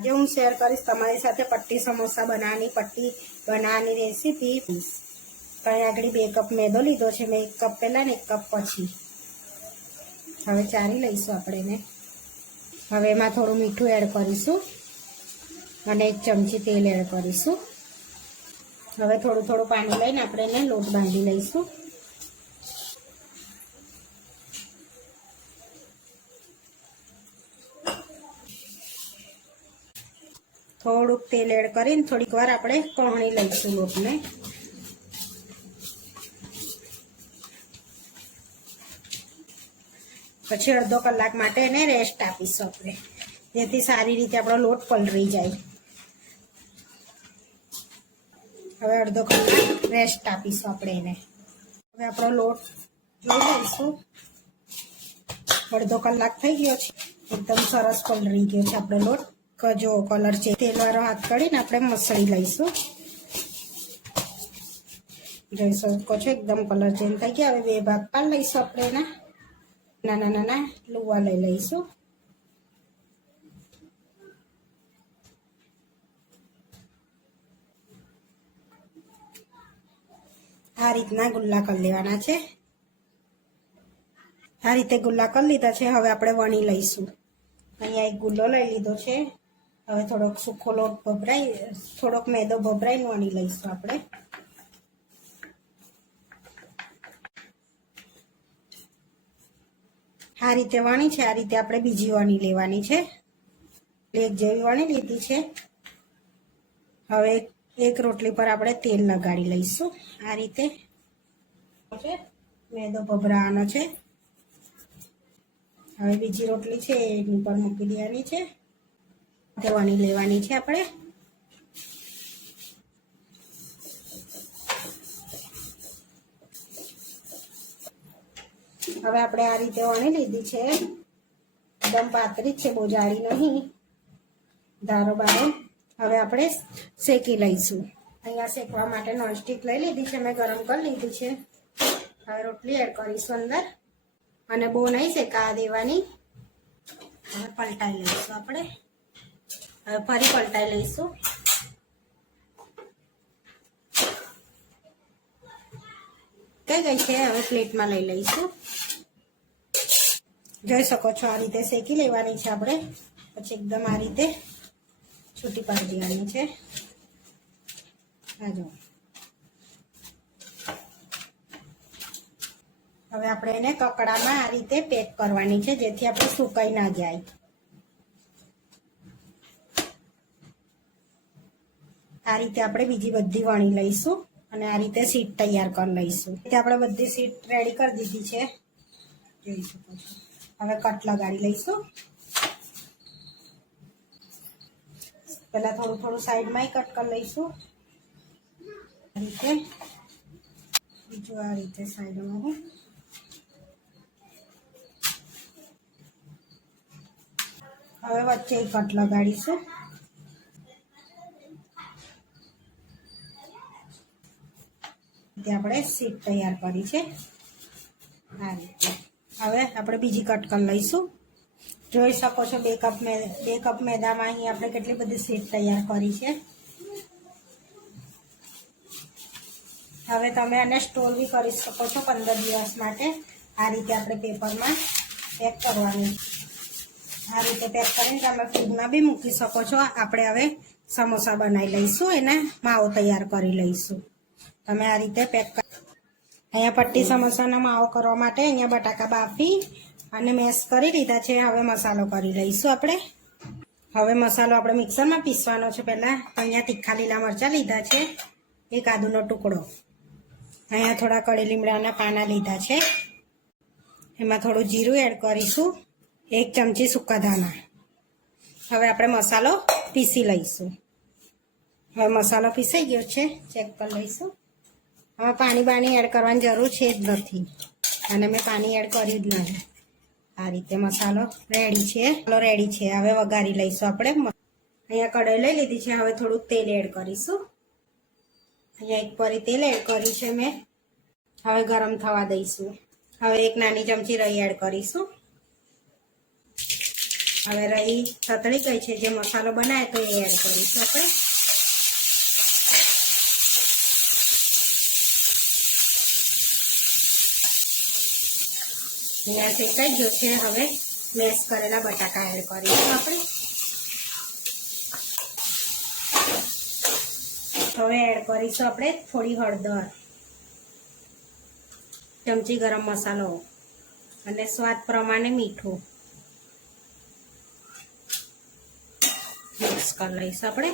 આજે હું શેર કરીશ તમારી સાથે પટ્ટી સમોસા બનાવવાની, પટ્ટી બનાવવાની રેસીપી ત્યાં આગળ, બે કપ મેદો લીધો છે. મેં એક કપ પહેલાં ને એક કપ પછી. હવે ચારી લઈશું આપણે એને. હવે એમાં થોડું મીઠું એડ કરીશું અને એક ચમચી તેલ એડ કરીશું. હવે થોડું થોડું પાણી લઈને આપણે એને લોટ બાંધી લઈશું. થોડુંક તેલ એડ કરીને થોડીક વાર આપણે કોહણી લઈશું લોટને. પછી અડધો કલાક માટે એને રેસ્ટ આપીશું આપણે. જેથી સારી રીતે આપણો લોટ પલળી જાય. હવે અડધો કલાક રેસ્ટ આપીશું આપણે એને. હવે આપણો લોટ જોઈ લઈશું. અડધો કલાક થઈ ગયો છે. એકદમ સરસ પલળી ગયો છે આપણો લોટ. જો કલર છે તેલવાળો હાથ કરીને આપણે મસળી લઈશું. જોઈ શકો એકદમ કલર ચેન્જ થઈ ગયા. હવે બે ભાગ પણ લઈશું આપણે એના. નાના નાના લુવા લઈ લઈશું. આ રીતના ગુલ્લા કરી લેવાના છે. આ રીતે ગુલ્લા કરી લીધા છે. હવે આપણે વણી લઈશું. અહીંયા એક ગુલ્લો લઈ લીધો છે. હવે થોડોક સૂકો લોટ ભભરાઈ, થોડોક મેદો ભભરાઈને વણી લઈશું આપણે. આ રીતે વણી છે, આ રીતે આપણે બીજી વણી લેવાની છે. એક જેવી વણી લીધી છે. હવે એક રોટલી પર આપણે તેલ લગાડી લઈશું. આ રીતે મેદો ભભરાવાનો છે. હવે બીજી રોટલી છે, એની પર મૂકી દેવાની છે. વણી લેવાની છે આપણે. હવે આપણે આ રીતે વણી લીધી છે. એકદમ પાતળી છે બહુ જાડી નહીં. ધારો બારો. હવે આપણે શેકી લઈશું. અહીંયા શેકવા માટે નોનસ્ટિક લઈ લીધી છે, મેં ગરમ કરી લીધી છે. હવે રોટલી એડ કરીશું અંદર. અને બહુ નહીં શેકા દેવાની. હવે પલટાઈ લઈશું આપણે. ફરી પલટાઈ લઈશું. કઈ ગઈ છે હવે પ્લેટમાં લઈ લઈશું. જોઈ શકો છો આ રીતે શેકી લેવાની છે આપણે. પછી એકદમ આ રીતે છૂટી પાડી દેવાની છે. આ જો. હવે આપણે એને કકડામાં આ રીતે પેક કરવાની છે જેથી આપણે સુકાઈ ના જાય. આ રીતે આપણે બીજી બધી વણી લઈશું અને આ રીતે સીટ તૈયાર કરી લઈશું. એટલે આપણે બધી સીટ રેડી કરી દીધી છે. જોઈ શકો છો. હવે કટ લગાડી લઈશું. પેલા થોડું થોડું સાઈડમાં કટ કરી લઈશું. આ રીતે. બીજું આ રીતે સાઈડમાં હવે વચ્ચે કટ લગાડીશું. તે આપણે સીટ તૈયાર કરી છે. આ રીતે. હવે આપણે બીજી કટ લઈશું. જોઈ શકો છો બે કપ મે, બે કપ મેદામાં અહીં આપણે કેટલી બધી સીટ તૈયાર કરી છે. હવે તમે આને સ્ટોર બી કરી શકો છો પંદર દિવસ માટે. આ રીતે આપણે પેપરમાં પેક કરવાનું. આ રીતે પેક કરીને તમે ફૂગમાં બી મૂકી શકો છો. આપણે હવે સમોસા બનાવી લઈશું. એને માવો તૈયાર કરી લઈશું. તમે આ રીતે પેક અહીંયા પટ્ટી સમોસાનો માવો કરવા માટે અહીંયા બટાકા બાફી અને મેશ કરી લીધા છે. હવે મસાલો કરી લઈશું આપણે. હવે મસાલો આપણે મિક્સરમાં પીસવાનો છે. પહેલાં અહીંયા તીખા લીલા મરચાં લીધા છે. એક આદુનો ટુકડો. અહીંયા થોડા કડી લીમડાના પાના લીધા છે. એમાં થોડું જીરું એડ કરીશું. એક ચમચી સૂકા ધાણા. હવે આપણે મસાલો પીસી લઈશું. હવે મસાલો પીસાઈ ગયો છે. ચેક કરી લઈશું. હવે પાણી બાણી એડ કરવાની જરૂર છે જ નથી. અને મેં પાણી એડ કર્યું જ નથી આ રીતે મસાલો રેડી છે. મસાલો રેડી છે. હવે વઘારી લઈશું આપણે. અહીંયા કઢાઈ લઈ લીધી છે. હવે થોડુંક તેલ એડ કરીશું. અહીંયા એક પરી તેલ એડ કર્યું છે મેં. હવે ગરમ થવા દઈશું. હવે એક નાની ચમચી રહી એડ કરીશું. હવે રહી સતળી ગઈ છે. જે મસાલો બનાવે તો એ એડ કરીશું આપણે. અહીંયા શેકાઈ ગયો છે. હવે મેશ કરેલા બટાકા એડ કરીશું આપણે. હવે એડ કરીશું આપણે થોડી હળદર. ચમચી ગરમ મસાલો અને સ્વાદ પ્રમાણે મીઠું. મિક્સ કરી લઈશું આપણે.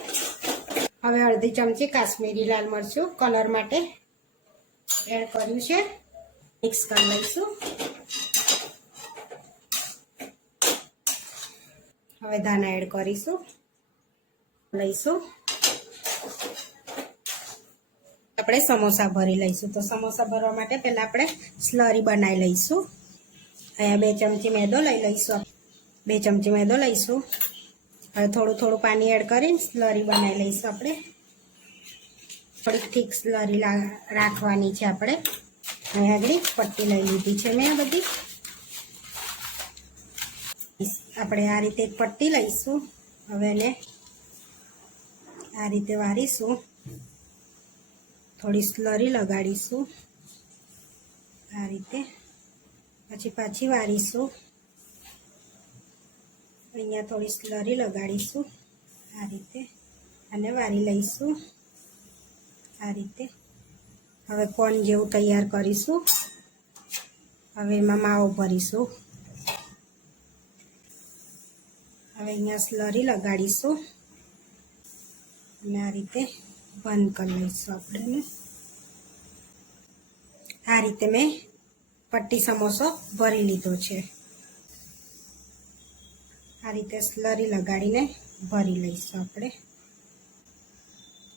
હવે અડધી ચમચી કાશ્મીરી લાલ મરચું કલર માટે એડ કર્યું છે. મિક્સ કરી લઈશું. હવે ધાના એડ કરીશું, લઈશું. આપણે સમોસા ભરી લઈશું. તો સમોસા ભરવા માટે પહેલાં આપણે સ્લરી બનાવી લઈશું. અહીંયા બે ચમચી મેદો લઈ લઈશું. બે ચમચી મેદો લઈશું. હવે થોડું થોડું પાણી એડ કરીને સ્લરી બનાવી લઈશું આપણે. થોડીક ઠીક સ્લરી રાખવાની છે આપણે. અહીંયા આગળ પટ્ટી લઈ લીધી છે મેં બધી. આપણે આ રીતે પટ્ટી લઈશું. હવે એને આ રીતે વારીશું. થોડી સ્લરી લગાડીશું. આ રીતે પછી પાછી વારીશું. અહીંયા થોડી સ્લરી લગાડીશું. આ રીતે અને વારી લઈશું. આ રીતે હવે કોન જેવું તૈયાર કરીશું. હવે એમાં માવો ભરીશું. હવે અહીંયા સ્લરી લગાડીશું. અને આ રીતે બંધ કરી લઈશું આપણે આ રીતે મેં પટ્ટી સમોસો ભરી લીધો છે. આ રીતે સ્લરી લગાડીને ભરી લઈશું આપણે.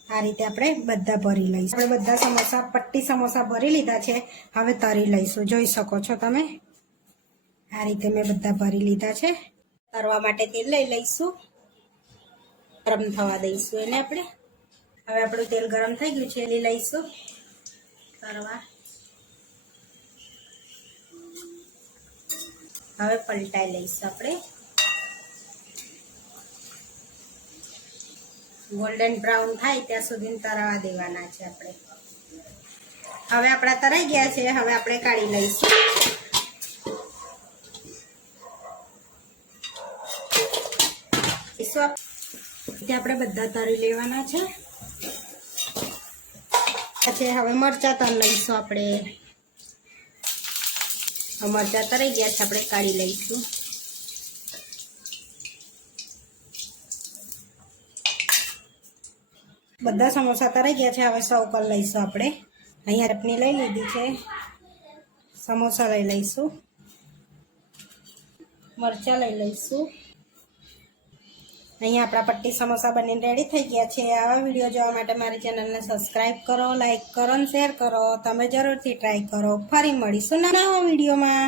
આ રીતે આપણે બધા ભરી લઈશું. આપણે બધા સમોસા, પટ્ટી સમોસા ભરી લીધા છે. હવે તરી લઈશું. જોઈ શકો છો તમે? આ રીતે મેં બધા ભરી લીધા છે. તરવા માટે તેલ લઈ લઈશું. ગરમ થવા દઈશું એને આપણે. હવે આપણું તેલ ગરમ થઈ ગયું છે લઈ લઈશું. તરવા હવે પલટાઈ લઈશું આપણે. ગોલ્ડન બ્રાઉન થાય ત્યાં સુધી તરવા દેવાના છે આપણે. હવે આપણા તરાઈ ગયા છે, હવે આપણે કાઢી લઈશું. આપણે બધા તરી લેવાના છે. પછી હવે મરચા તર લઈશું આપણે. મરચા તરાઈ ગયા છે, આપણે કાઢી લઈશું. બધા સમોસા તરાઈ ગયા છે, હવે સૌ કર લઈશું આપણે. અહીંયા ચટણી લઈ લીધી છે. સમોસા લઈ લઈશું. મરચાં લઈ લઈશું. અહીંયા આપણા પટ્ટી સમોસા બનીને રેડી થઈ ગયા છે. આવા વીડિયો જોવા માટે મારી ચેનલને સબસ્ક્રાઈબ કરો લાઇક કરો અને શેર કરો. તમે જરૂરથી ટ્રાય કરો. ફરી મળીશું નવા વિડીયોમાં.